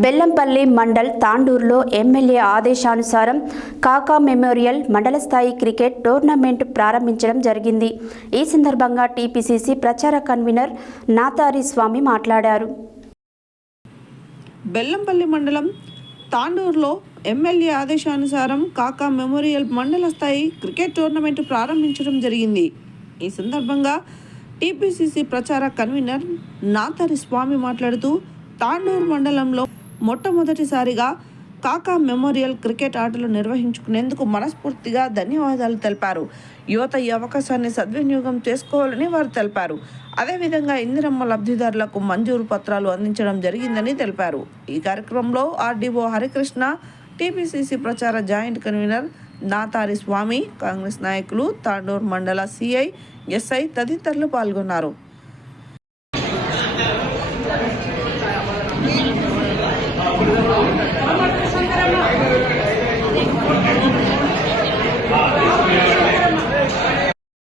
Bellampalli mandal తాండూరులో MLA ఆదేశానుసారం కాకా memorial మండల స్థాయి క్రికెట్ టోర్నమెంట్ ప్రారంభించడం జరిగింది. ఈ సందర్భంగా టీపీసీసీ ప్రచార కన్వీనర్ నాతారి స్వామి మాట్లాడారు. బెల్లంపల్లి మండలం తాండూరులో ఎమ్మెల్యే ఆదేశానుసారం కాకా మెమోరియల్ మండల స్థాయి క్రికెట్ టోర్నమెంట్ ప్రారంభించడం జరిగింది. ఈ సందర్భంగా టీపీసీసీ ప్రచార కన్వీనర్ నాతారి స్వామి మాట్లాడుతూ తాండూరు మండలంలో మొట్టమొదటిసారిగా కాకా మెమోరియల్ క్రికెట్ ఆటలు నిర్వహించుకునేందుకు మనస్ఫూర్తిగా ధన్యవాదాలు తెలిపారు. యువత ఈ అవకాశాన్ని సద్వినియోగం చేసుకోవాలని వారు తెలిపారు. అదేవిధంగా ఇందిరమ్మ లబ్ధిదారులకు మంజూరు పత్రాలు అందించడం జరిగిందని తెలిపారు. ఈ కార్యక్రమంలో ఆర్డీఓ హరికృష్ణ, టీపీసీసీ ప్రచార జాయింట్ కన్వీనర్ నాతారి స్వామి, కాంగ్రెస్ నాయకులు, తాండూరు మండల సిఐ, ఎస్ఐ తదితరులు పాల్గొన్నారు.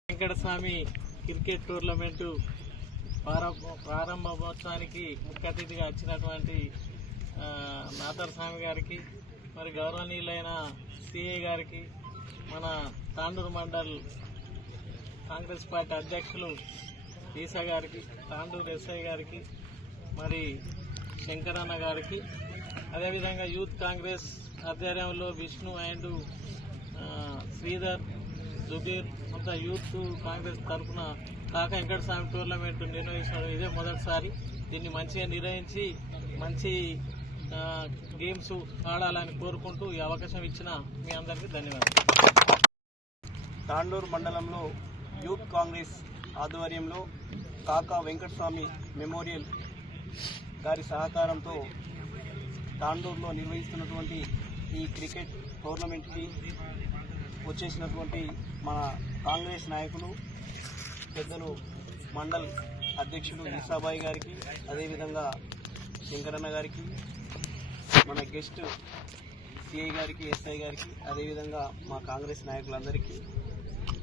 వెంకటస్వామి క్రికెట్ టోర్నమెంటు ప్రారంభోత్సవానికి ముఖ్య అతిథిగా వచ్చినటువంటి నాతారి స్వామి గారికి, మరి గౌరవనీయులైన సిఐ గారికి, మన తాండూరు మండల్ కాంగ్రెస్ పార్టీ అధ్యక్షులు ఈసా గారికి, తాండూరు ఎస్ఐ గారికి, మరి శంకరన్న గారికి, అదేవిధంగా యూత్ కాంగ్రెస్ ఆధ్వర్యంలో విష్ణు అండ్ శ్రీధర్, జుబీర్ అంతా యూత్ కాంగ్రెస్ తరఫున కాకా వెంకటస్వామి టోర్నమెంట్ నిర్వహించడం ఇదే మొదటిసారి. దీన్ని మంచిగా నిర్వహించి మంచి గేమ్స్ ఆడాలని కోరుకుంటూ ఈ అవకాశం ఇచ్చిన మీ అందరికీ ధన్యవాదాలు. తాండూరు మండలంలో యూత్ కాంగ్రెస్ ఆధ్వర్యంలో కాకా వెంకటస్వామి మెమోరియల్ గారి సహకారంతో తాండూరులో నిర్వహిస్తున్నటువంటి ఈ క్రికెట్ టోర్నమెంట్కి వచ్చేసినటువంటి మన కాంగ్రెస్ నాయకులు, పెద్దలు, మండల్ అధ్యక్షులు ఈసాబాయి గారికి, అదేవిధంగా శంకరన్న గారికి, మన గెస్ట్ సిఐ గారికి, ఎస్ఐ గారికి, అదేవిధంగా మా కాంగ్రెస్ నాయకులందరికీ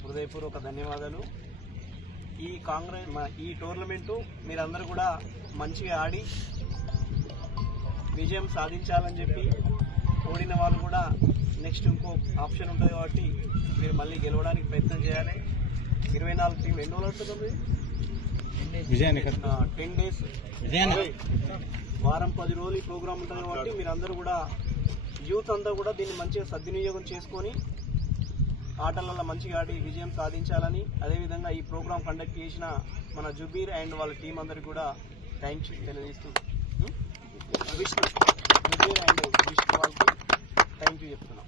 హృదయపూర్వక ధన్యవాదాలు. ఈ టోర్నమెంటు మీరందరూ కూడా మంచిగా ఆడి విజయం సాధించాలని చెప్పి, ఓడిన వాళ్ళు కూడా నెక్స్ట్ ఇంకో ఆప్షన్ ఉంటుంది కాబట్టి మీరు మళ్ళీ గెలవడానికి ప్రయత్నం చేయాలి. 24 టీం ఎన్ని రోజులు అవుతుంది? 10 డేస్, వారం 10 రోజులు ఈ ప్రోగ్రామ్ ఉంటుంది కాబట్టి మీరందరూ కూడా యూత్ అంతా కూడా దీన్ని మంచిగా సద్వినియోగం చేసుకొని ఆటలలో మంచిగా ఆడి విజయం సాధించాలని, అదేవిధంగా ఈ ప్రోగ్రాం కండక్ట్ చేసిన మన జుబీర్ అండ్ వాళ్ళ టీం అందరికి కూడా థ్యాంక్స్ తెలియజేస్తూ జుబీర్ అండ్ విష్ణు వాళ్ళకి థ్యాంక్ యూ చెప్తున్నాం.